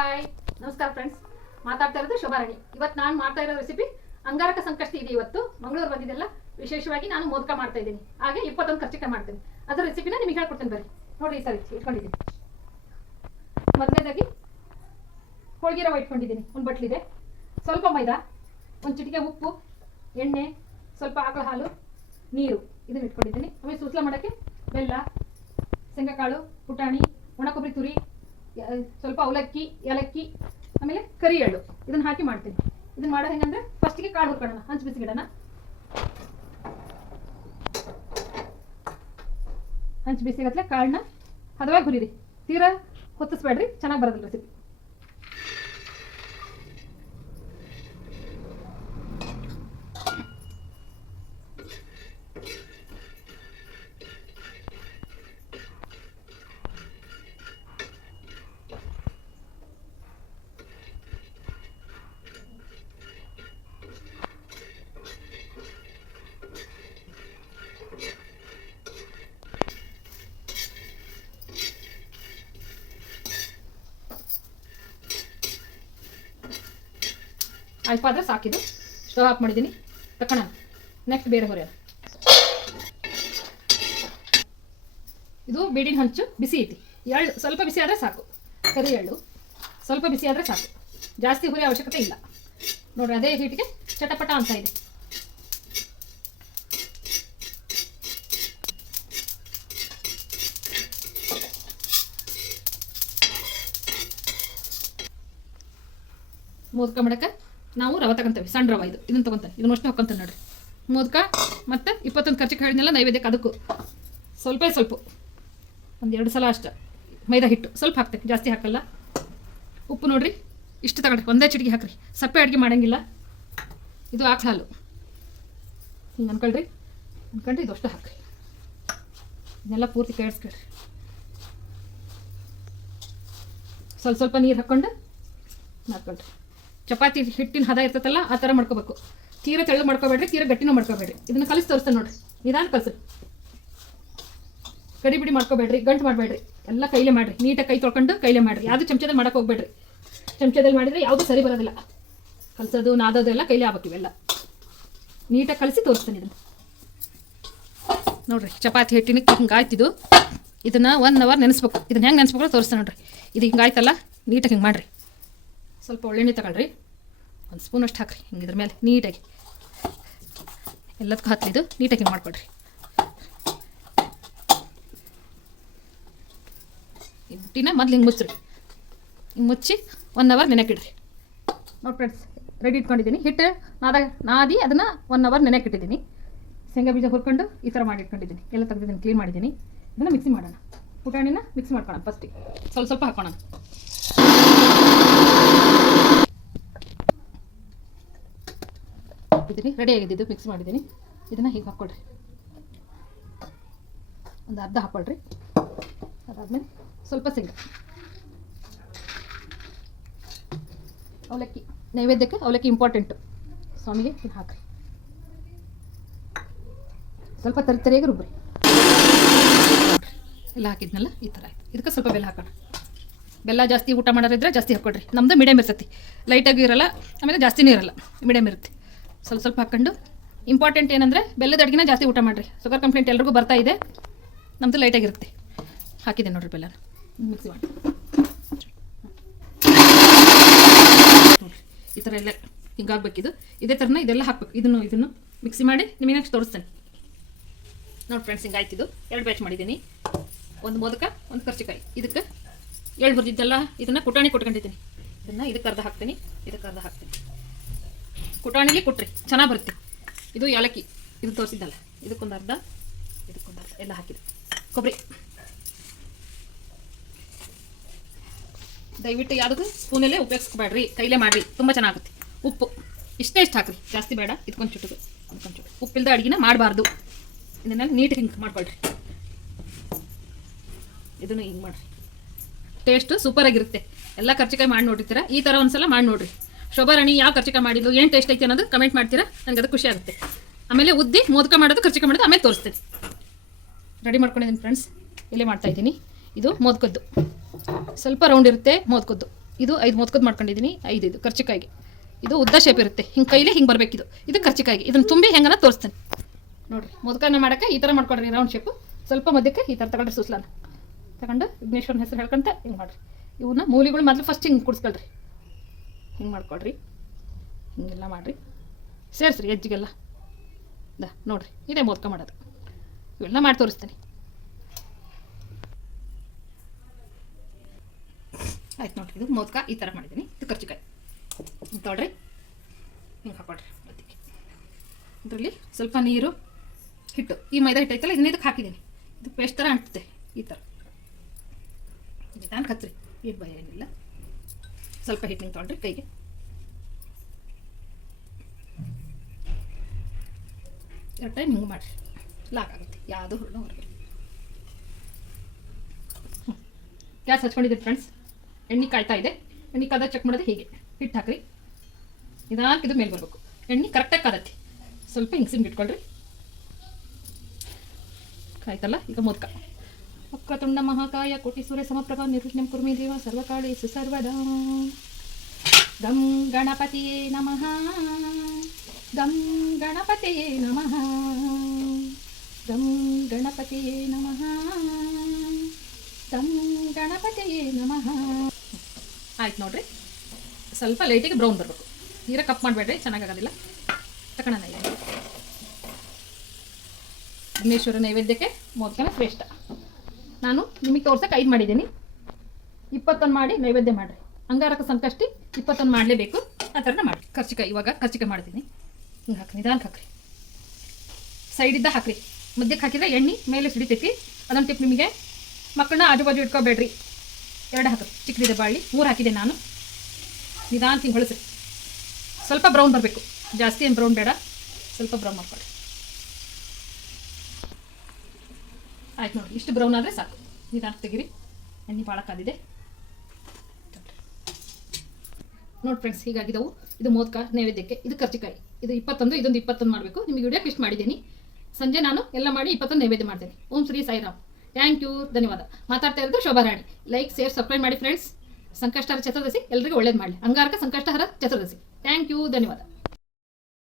Hi, ನಮಸ್ಕಾರ friends. ಮಾತಾಡ್ತಾ ಇರೋದು ಶೋಭಾರಾಣಿ. ಇವತ್ತು ನಾನು ಮಾಡ್ತಾ ಇರೋ ರೆಸಿಪಿ ಅಂಗಾರಕ ಸಂಕಷ್ಟಿ ಇದೆ. ಇವತ್ತು ಮಂಗಳೂರು ಬಂದಿದ್ದೆಲ್ಲ ವಿಶೇಷವಾಗಿ ನಾನು ಮೋದಕ ಮಾಡ್ತಾ ಇದ್ದೀನಿ. ಹಾಗೆ 21 ಕರ್ಚಿಕಾಯಿ ಮಾಡ್ತೀನಿ. ಅದರ ರೆಸಿಪಿನ ನಿಮಗೆ ಹೇಳ್ಕೊಡ್ತೀನಿ. ಬರ್ರಿ ನೋಡಿ, ಈ ಸರಿ ಇಟ್ಕೊಂಡಿದ್ದೀನಿ. ಮೊದಲನೇದಾಗಿ ಹೋಳಿಗೆ ರವೆ ಇಟ್ಕೊಂಡಿದ್ದೀನಿ. ಒಂದು ಬಟ್ಲಿದೆ. ಸ್ವಲ್ಪ ಮೈದಾ, ಒಂದು ಚಿಟಿಕೆ ಉಪ್ಪು, ಎಣ್ಣೆ, ಸ್ವಲ್ಪ ಆಕಳ ಹಾಲು, ನೀರು ಇದನ್ನು ಇಟ್ಕೊಂಡಿದ್ದೀನಿ. ಆಮೇಲೆ ಸೂಸ್ಲ ಮಾಡೋಕ್ಕೆ ಬೆಲ್ಲ, ಶೇಂಗಾಕಾಳು, ಪುಟಾಣಿ, ಒಣ ಕೊಬ್ಬರಿ ತುರಿ, ಸ್ವಲ್ಪ ಅವಲಕ್ಕಿ, ಏಲಕ್ಕಿ, ಆಮೇಲೆ ಕರಿ ಎಳ್ಳು ಇದನ್ನು ಹಾಕಿ ಮಾಡ್ತೀನಿ. ಇದನ್ನ ಮಾಡೋ ಹೆಂಗಂದ್ರೆ ಫಸ್ಟಿಗೆ ಕಾಳು ಹುರ್ಕೊಳ್ಳೋಣ. ಹಂಚು ಬಿಸಿಗಿಡೋಣ. ಹಂಚು ಬಿಸಿಗತ್ಲೆ ಕಾಳನ್ನ ಹದವಾಗಿ ಹುರಿರಿ. ತೀರಾ ಹೊತ್ತಿಸ್ಬೇಡ್ರಿ, ಚೆನ್ನಾಗಿ ಬರೋದಿಲ್ಲ ರೆಸಿಪಿ. ಆಯ್ತು ಆದರೆ ಸಾಕಿದು. ಸ್ಟವ್ ಆಫ್ ಮಾಡಿದ್ದೀನಿ. ತಕೋಣ ನೆಕ್ಸ್ಟ್ ಬೇರೆ ಹೊರೆ. ಇದು ಬೇಡಿನ ಹಂಚು ಬಿಸಿ ಐತಿ. ಎಳ್ಳು ಸ್ವಲ್ಪ ಬಿಸಿ ಆದರೆ ಸಾಕು. ಕರಿ ಎಳ್ಳು ಸ್ವಲ್ಪ ಬಿಸಿ ಆದರೆ ಸಾಕು. ಜಾಸ್ತಿ ಹುರಿ ಅವಶ್ಯಕತೆ ಇಲ್ಲ. ನೋಡ್ರಿ, ಅದೇ ಹೀಟಿಗೆ ಚಟಪಟ ಅಂತ ಇದೆ. ಮೋದಕ ಮಾಡಕ್ಕೆ ನಾವು ರವೆ ತಗೊಂತೇವೆ. ಸಣ್ಣ ರವೆ ಇದು. ಇದನ್ನು ತೊಗೊತಾರೆ. ಇದನ್ನ ಅಷ್ಟೇ ಹಾಕೊಂತ ನೋಡ್ರಿ. ಮೋದಕ ಮತ್ತು 21 ಕರ್ಚಿಕಾಯಿ ಹೇಳಿದ್ನೆಲ್ಲ ನೈವೇದ್ಯಕ್ಕೆ ಅದಕ್ಕೂ ಸ್ವಲ್ಪ ಒಂದು 2 ಸಲ ಅಷ್ಟು ಮೈದಾ ಹಿಟ್ಟು ಸ್ವಲ್ಪ ಹಾಕ್ತೇವೆ, ಜಾಸ್ತಿ ಹಾಕಲ್ಲ. ಉಪ್ಪು ನೋಡ್ರಿ ಇಷ್ಟು ತಗೊಂಡ್ರಿ. ಒಂದೇ ಚಿಟಿಕೆ ಹಾಕ್ರಿ. ಸಪ್ಪೆ ಅಡುಗೆ ಮಾಡೋಂಗಿಲ್ಲ. ಇದು ಆಕಳ ಹಾಲು ಹಿಂಗೆ ಅನ್ಕೊಂಡ್ರಿ ಇದು ಅಷ್ಟು ಹಾಕ್ರಿ. ಇದನ್ನೆಲ್ಲ ಪೂರ್ತಿ ಕೇಳಿಸ್ಕೊಳ್ರಿ. ಸ್ವಲ್ಪ ನೀರು ಹಾಕ್ಕೊಂಡು ಮಾಡ್ಕೊಳ್ರಿ. ಚಪಾತಿ ಹಿಟ್ಟಿನ ಹದ ಇರ್ತೈತಲ್ಲ ಆ ಥರ ಮಾಡ್ಕೋಬೇಕು. ತೀರ ತೆಳ್ಳು ಮಾಡ್ಕೋಬೇಡ್ರಿ, ತೀರ ಗಟ್ಟಿನೂ ಮಾಡ್ಕೋಬೇಡ್ರಿ. ಇದನ್ನು ಕಲಿಸಿ ತೋರಿಸ್ತೇನೆ ನೋಡ್ರಿ. ನಿಧಾನ ಕಲಿಸಿ. ಕಡಿ ಬಿಡಿ ಮಾಡ್ಕೋಬೇಡ್ರಿ, ಗಂಟು ಮಾಡಬೇಡ್ರಿ. ಎಲ್ಲ ಕೈಲೇ ಮಾಡಿರಿ. ನೀಟಾಗಿ ಕೈ ತೊಳ್ಕೊಂಡು ಕೈಲೇ ಮಾಡಿರಿ. ಯಾವುದು ಚಮಚದಲ್ಲಿ ಮಾಡೋಕೆ ಹೋಗ್ಬೇಡ್ರಿ. ಚಮಚದಲ್ಲಿ ಮಾಡಿದರೆ ಯಾವುದೂ ಸರಿ ಬರೋದಿಲ್ಲ. ಕಲಸೋದು ನಾದೋದೆಲ್ಲ ಕೈಲೇ ಆಗ್ಬೇಕು. ಇವೆಲ್ಲ ನೀಟಾಗಿ ಕಲಿಸಿ ತೋರಿಸ್ತೇನೆ. ಇದನ್ನು ನೋಡ್ರಿ, ಚಪಾತಿ ಹಿಟ್ಟಿನ ಹಿಂಗಾಯ್ತಿದ್ದು. ಇದನ್ನು 1 ಅವರ್ ನೆನೆಸ್ಬೇಕು. ಇದನ್ನು ಹೆಂಗೆ ನೆನೆಸ್ಬೇಕು ತೋರಿಸ್ತೇನೆ ನೋಡ್ರಿ. ಇದು ಹಿಂಗಾಯ್ತಲ್ಲ, ನೀಟಾಗಿ ಹಿಂಗೆ ಮಾಡಿರಿ. ಸ್ವಲ್ಪ ಒಳ್ಳೆಣ್ಣೆ ತಗೊಳ್ರಿ. 1 ಸ್ಪೂನ್ ಅಷ್ಟು ಹಾಕ್ರಿ. ಹಿಂಗೆ ಇದ್ರ ಮೇಲೆ ನೀಟಾಗಿ ಎಲ್ಲದಕ್ಕೂ ಹತ್ತಲಿದ್ದು ನೀಟಾಗಿ ಹಿಂಗೆ ಮಾಡ್ಕೊಡ್ರಿ. ಹಿಟ್ಟಿನ ಮೊದಲು ಹಿಂಗೆ ಮುಚ್ಚ್ರಿ. ಹಿಂಗೆ ಮುಚ್ಚಿ 1 ಅವರ್ ನೆನೆಕಿಡ್ರಿ. ನೋಡಿ ಫ್ರೆಂಡ್ಸ್, ರೆಡಿ ಇಟ್ಕೊಂಡಿದ್ದೀನಿ. ಹಿಟ್ಟು ನಾದಿ ಅದನ್ನು 1 ಅವರ್ ನೆನೆಕಿಟ್ಟಿದ್ದೀನಿ. ಶೇಂಗಾ ಬೀಜ ಹುರ್ಕೊಂಡು ಈ ಥರ ಮಾಡಿ ಇಟ್ಕೊಂಡಿದ್ದೀನಿ. ಎಲ್ಲ ತೆಗೆದಿದ್ದೀನಿ, ಕ್ಲೀನ್ ಮಾಡಿದ್ದೀನಿ. ಇದನ್ನು ಮಿಕ್ಸಿ ಮಾಡೋಣ. ಪುಟಾಣಿನ ಮಿಕ್ಸ್ ಮಾಡ್ಕೊಳ್ಳೋಣ. ಫಸ್ಟಿಗೆ ಸ್ವಲ್ಪ ಹಾಕೋಣ. ರೆಡಿ ಆಗಿದ್ದು ಮಿಕ್ಸ್ ಮಾಡಿದ್ದೀನಿ. ಇದನ್ನು ಹೀಗೆ ಹಾಕ್ಕೊಳ್ರಿ. ಒಂದು ಅರ್ಧ ಹಾಕ್ಕೊಳ್ರಿ. ಅದಾದ್ಮೇಲೆ ಸ್ವಲ್ಪ ಶೇಂಗಾ, ಅವಲಕ್ಕಿ. ನೈವೇದ್ಯಕ್ಕೆ ಅವಲಕ್ಕಿ ಇಂಪಾರ್ಟೆಂಟು. ಸ್ವಾಮಿಗೆ ಇದು ಹಾಕ್ರಿ. ಸ್ವಲ್ಪ ತರಿಯಾಗಿ ರುಬ್ಬ್ರಿ. ಎಲ್ಲ ಹಾಕಿದ್ನಲ್ಲ ಈ ಥರ ಆಯ್ತು. ಇದಕ್ಕೆ ಸ್ವಲ್ಪ ಬೆಲ್ಲ ಹಾಕೋಣ. ಬೆಲ್ಲ ಜಾಸ್ತಿ ಊಟ ಮಾಡೋರಿದ್ರೆ ಜಾಸ್ತಿ ಹಾಕ್ಕೊಡ್ರಿ. ನಮ್ಮದು ಮೀಡಿಯಮ್ ಇರ್ತೈತಿ. ಲೈಟಾಗಿ ಇರಲ್ಲ, ಆಮೇಲೆ ಜಾಸ್ತಿನೂ ಇರಲ್ಲ, ಮೀಡಿಯಮ್ ಇರುತ್ತೆ. ಸ್ವಲ್ಪ ಹಾಕ್ಕೊಂಡು, ಇಂಪಾರ್ಟೆಂಟ್ ಏನಂದರೆ ಬೆಲ್ಲದ ಅಡುಗೆನ ಜಾಸ್ತಿ ಊಟ ಮಾಡಿರಿ. ಶುಗರ್ ಕಂಪ್ಲೇಂಟ್ ಎಲ್ರಿಗೂ ಬರ್ತಾ ಇದೆ. ನಮ್ಮದು ಲೈಟಾಗಿರುತ್ತೆ. ಹಾಕಿದೆ ನೋಡಿರಿ ಬೆಲ್ಲನ. ಮಿಕ್ಸಿ ಮಾಡಿ ನೋಡಿರಿ. ಈ ಥರ ಎಲ್ಲ ಹಿಂಗಾಗಬೇಕಿದು. ಇದೇ ಥರನ ಇದೆಲ್ಲ ಹಾಕ್ಬೇಕು. ಇದನ್ನು ಮಿಕ್ಸಿ ಮಾಡಿ ನಿಮಗೆ ನೆಕ್ಸ್ಟ್ ತೋರಿಸ್ತೇನೆ. ನೋಡಿ ಫ್ರೆಂಡ್ಸ್, ಹಿಂಗಾಯ್ತಿದ್ದು 2 ಬ್ಯಾಚ್ ಮಾಡಿದ್ದೀನಿ. ಒಂದು ಮೋದಕ, ಒಂದು ಕರ್ಚಿಕಾಯಿ. ಇದಕ್ಕೆ ಎಳ್ಳು ಹುರಿದಿದ್ದೆಲ್ಲ ಇದನ್ನು ಕುಟಾಣಿ ಕೊಟ್ಕೊಂಡಿದ್ದೀನಿ. ಇದನ್ನು ಇದಕ್ಕೆ ಅರ್ಧ ಹಾಕ್ತೀನಿ, ಇದಕ್ಕೆ ಅರ್ಧ ಹಾಕ್ತೀನಿ. ಕುಟಾಣಿಲಿ ಕೊಟ್ರಿ ಚೆನ್ನಾಗಿ ಬರುತ್ತೆ. ಇದು ಏಲಕ್ಕಿ, ಇದು ತೋರಿಸಿದ್ದಲ್ಲ. ಇದಕ್ಕೊಂದು ಅರ್ಧ ಎಲ್ಲ ಹಾಕಿದೆ. ಕೊಬ್ಬರಿ ದಯವಿಟ್ಟು ಯಾವುದಕ್ಕೂ ಸ್ಪೂನಲ್ಲೇ ಉಪಯೋಗಿಸ್ಕೊಬೇಡ್ರಿ, ಕೈಲೇ ಮಾಡಿರಿ. ತುಂಬ ಚೆನ್ನಾಗುತ್ತೆ. ಉಪ್ಪು ಇಷ್ಟೇ ಹಾಕ್ರಿ, ಜಾಸ್ತಿ ಬೇಡ. ಇದಕ್ಕೊಂದು ಚುಟುಕು, ಉಪ್ಪಿಲ್ದ ಅಡುಗೆನ ಮಾಡಬಾರ್ದು. ಇದನ್ನು ನೀಟಾಗಿ ಹಿಂಗೆ ಮಾಡ್ಕೊಳ್ರಿ. ಇದನ್ನು ಹಿಂಗೆ ಮಾಡಿರಿ. ಟೇಸ್ಟು ಸೂಪರಾಗಿರುತ್ತೆ. ಎಲ್ಲ ಕರ್ಚಿಕಾಯಿ ಮಾಡಿ ನೋಡಿರ್ತೀರ. ಈ ಥರ ಒಂದ್ಸಲ ಮಾಡಿ ನೋಡಿರಿ. ಶೋಭಾರಾಣಿ ಯಾವ ಕರ್ಚಿಕಾಯಿ ಮಾಡಿದ್ದು, ಏನು ಟೇಸ್ಟ್ ಐತೆ ಅನ್ನೋದು ಕಮೆಂಟ್ ಮಾಡ್ತೀರಾ. ನನಗೆ ಅದು ಖುಷಿ ಆಗುತ್ತೆ. ಆಮೇಲೆ ಉದ್ದಿ ಮೋದಕ ಮಾಡೋದು, ಕರ್ಚಿಕಾಯಿ ಮಾಡೋದು ಆಮೇಲೆ ತೋರಿಸ್ತೀನಿ. ರೆಡಿ ಮಾಡ್ಕೊಂಡಿದ್ದೀನಿ ಫ್ರೆಂಡ್ಸ್. ಇಲ್ಲೇ ಮಾಡ್ತಾಯಿದ್ದೀನಿ. ಇದು ಮೋದಕದ್ದು, ಸ್ವಲ್ಪ ರೌಂಡ್ ಇರುತ್ತೆ ಮೋದಕದ್ದು. ಇದು 5 ಮೊದಕದ್ದು ಮಾಡ್ಕೊಂಡಿದ್ದೀನಿ. 5 ಇದು ಕರ್ಚಿಕಾಯಿಗೆ. ಇದು ಉದ್ದ ಶೇಪ್ ಇರುತ್ತೆ, ಹಿಂಗೆ ಕೈಲೇ ಹಿಂಗೆ ಬರಬೇಕಿದು. ಇದು ಕರ್ಚಿಕಾಯಿಗೆ. ಇದನ್ನು ತುಂಬಿ ಹೆಂಗನ ತೋರಿಸ್ತೇನೆ ನೋಡಿರಿ. ಮೊದಕನ್ನ ಮಾಡೋಕ್ಕೆ ಈ ಥರ ಮಾಡ್ಕೊಡ್ರಿ, ರೌಂಡ್ ಶೇಪು. ಸ್ವಲ್ಪ ಮಧ್ಯಕ್ಕೆ ಈ ಥರ ತಗೊಂಡ್ರಿ, ಸುಸ್ಲಾನ ತಗೊಂಡು ವಿಘ್ನೇಶ್ವರನ ಹೆಸರು ಹೇಳ್ಕೊಂತ ಹಿಂಗೆ ಮಾಡಿರಿ. ಇವನ್ನ ಮೂಲಿಗಳು ಮೊದಲು ಫಸ್ಟ್ ಹಿಂಗೆ ಕುಡಿಸ್ಕೊಳ್ರಿ, ಹಿಂಗೆ ಮಾಡ್ಕೊಡ್ರಿ, ಹಿಂಗೆಲ್ಲ ಮಾಡಿರಿ, ಸೇರಿಸ್ರಿ ಎಜ್ಜಿಗೆಲ್ಲ. ನೋಡಿರಿ, ಇದೇ ಮೋದಕ ಮಾಡೋದು. ಇವೆಲ್ಲ ಮಾಡಿ ತೋರಿಸ್ತೇನೆ. ಆಯ್ತು ನೋಡಿರಿ, ಇದು ಮೋದಕ ಈ ಥರ ಮಾಡಿದ್ದೀನಿ. ಇದು ಕರ್ಚಿಕಾಯಿ ತೊಗೊಳ್ರಿ, ಹಿಂಗೆ ಹಾಕೊಡ್ರಿ ಮಧ್ಯಕ್ಕೆ. ಇದರಲ್ಲಿ ಸ್ವಲ್ಪ ನೀರು, ಹಿಟ್ಟು, ಈ ಮೈದಾ ಹಿಟ್ಟು ಐತಲ್ಲ ಇದನ್ನ ಇದಕ್ಕೆ ಹಾಕಿದ್ದೀನಿ. ಇದು ಪೇಸ್ಟ್ ಥರ ಅಂಟುತ್ತೆ ಈ ಥರ. ನಿಧಾನ ಹಚ್ಚ್ರಿ, ಏನು ಭಯ ಏನಿಲ್ಲ. ಸ್ವಲ್ಪ ಹಿಟ್ಟಿನ ತೊಗೊಳ್ರಿ ಕೈಗೆ. ಎರಡು ಟೈಮ್ ಹಿಂಗೆ ಮಾಡಿರಿ, ಲಾಕ್ ಆಗುತ್ತೆ, ಯಾವುದೂ ಹುಡುಗ ಹೊರಗೆ. ಗ್ಯಾಸ್ ಹಚ್ಕೊಂಡಿದ್ದೀರಿ ಫ್ರೆಂಡ್ಸ್. ಎಣ್ಣೆ ಕಾಯ್ತಾ ಇದೆ. ಎಣ್ಣೆ ಕಾದ ಚೆಕ್ ಮಾಡೋದು ಹೀಗೆ, ಹಿಟ್ಟು ಹಾಕ್ರಿ, ನಿಧಾನಕ್ಕೆ ಇದು ಮೇಲೆ ಬರಬೇಕು. ಎಣ್ಣೆ ಕರೆಕ್ಟಾಗಿ ಕಾದತ್ತಿ. ಸ್ವಲ್ಪ ಹಿಂಗೆ ಸಿಮ್ಗೆ ಇಟ್ಕೊಳ್ರಿ. ಕಾಯ್ತಲ್ಲ, ಈಗ ಮೋದಕ. ವಕ್ರತುಂಡ ಮಹಾಕಾಯ ಕೋಟಿ ಸೂರ್ಯ ಸಮಪ್ರಭಾ ನಿರ್ವಿಘ್ನಂ ಕುರ್ಮೇ ದೇವ ಸರ್ವಕಾಲೇಷು ಸರ್ವದಾ. ಗಂ ಗಣಪತಿಯೇ ನಮಃ, ಗಂ ಗಣಪತಿಯೇ ನಮಃ, ಗಂ ಗಣಪತಿಯೇ ನಮಃ, ಗಂ ಗಣಪತಿಯೇ ನಮಃ. ಆಯ್ತು ನೋಡ್ರಿ, ಸ್ವಲ್ಪ ಲೈಟಿಗೆ ಬ್ರೌನ್ ಬರಬೇಕು. ನೀರ ಕಪ್ ಮಾಡಬೇಡ್ರಿ, ಚೆನ್ನಾಗಾಗೋದಿಲ್ಲ. ತಗೋಣ ವಿಘ್ನೇಶ್ವರ ನೈವೇದ್ಯಕ್ಕೆ ಮೋದಕನ ಶ್ರೇಷ್ಠ. ನಾನು ನಿಮಗೆ ತೋರ್ಸಕ್ಕೆ 5 ಮಾಡಿದ್ದೀನಿ. 21 ಮಾಡಿ ನೈವೇದ್ಯ ಮಾಡಿರಿ. ಅಂಗಾರಕ ಸಂಕಷ್ಟಿ 21 ಮಾಡಲೇಬೇಕು. ಆ ಥರನ ಮಾಡಿ. ಕರ್ಚಿಕಾಯಿ, ಇವಾಗ ಕರ್ಚಿಕಾಯಿ ಮಾಡ್ತೀನಿ. ಹಿಂಗೆ ಹಾಕ್ರಿ, ನಿಧಾನಕ್ಕೆ ಹಾಕ್ರಿ, ಸೈಡಿದ್ದ ಹಾಕ್ರಿ. ಮಧ್ಯಕ್ಕೆ ಹಾಕಿದ್ರೆ ಎಣ್ಣೆ ಮೇಲೆ ಸಿಡಿತೈತಿ. ಅದನ್ನು ಟಿಪ್ ನಿಮಗೆ. ಮಕ್ಕಳನ್ನ ಆಜು ಬಾಜು ಇಟ್ಕೋಬೇಡ್ರಿ. 2 ಹಾಕ್ರಿ, ಚಿಕ್ಕದಿದೆ ಬಾಳಿ. 3 ಹಾಕಿದೆ ನಾನು. ನಿಧಾನ ಹಿಂಗೆ ಹೊಳಸ್ರಿ. ಸ್ವಲ್ಪ ಬ್ರೌನ್ ಬರಬೇಕು, ಜಾಸ್ತಿ ಏನು ಬ್ರೌನ್ ಬೇಡ, ಸ್ವಲ್ಪ ಬ್ರೌನ್ ಮಾಡ್ಕೊಳ್ಳಿ. ಆಯ್ತು ನೋಡಿ, ಇಷ್ಟು ಬ್ರೌನ್ ಆದರೆ ಸಾಕು. ನಿಧಾನ ತೆಗಿರಿ, ಎಣ್ಣೆ ಭಾಳ ಕಾದಿದೆ ನೋಡಿ ಫ್ರೆಂಡ್ಸ್. ಹೀಗಾಗಿದ್ದವು. ಇದು ಮೋದಕ ನೈವೇದ್ಯಕ್ಕೆ. ಇದು ಕರ್ಚಿಕಾಯಿ. ಇದು 21, ಇದೊಂದು 21 ಮಾಡಬೇಕು. ನಿಮಗೆ ವಿಡಿಯೋಕ್ಕೆ ಇಷ್ಟು ಮಾಡಿದ್ದೀನಿ. ಸಂಜೆ ನಾನು ಎಲ್ಲ ಮಾಡಿ 21 ನೈವೇದ್ಯ ಮಾಡ್ತೇನೆ. ಓಂ ಶ್ರೀ ಸಾಯಿರಾಮ್. ಥ್ಯಾಂಕ್ ಯು, ಧನ್ಯವಾದ. ಮಾತಾಡ್ತಾ ಇರೋದು ಶೋಭಾರಾಣಿ. ಲೈಕ್, ಶೇರ್, ಸಬ್ಸ್ಕ್ರೈಬ್ ಮಾಡಿ ಫ್ರೆಂಡ್ಸ್. ಸಂಕಷ್ಟಹರ ಚತುರ್ದಶಿ ಎಲ್ರಿಗೂ ಒಳ್ಳೇದು ಮಾಡಲಿ. ಅಂಗಾರಕ ಸಂಕಷ್ಟಹರ ಚತುರ್ದಶಿ. ಥ್ಯಾಂಕ್ ಯು, ಧನ್ಯವಾದ.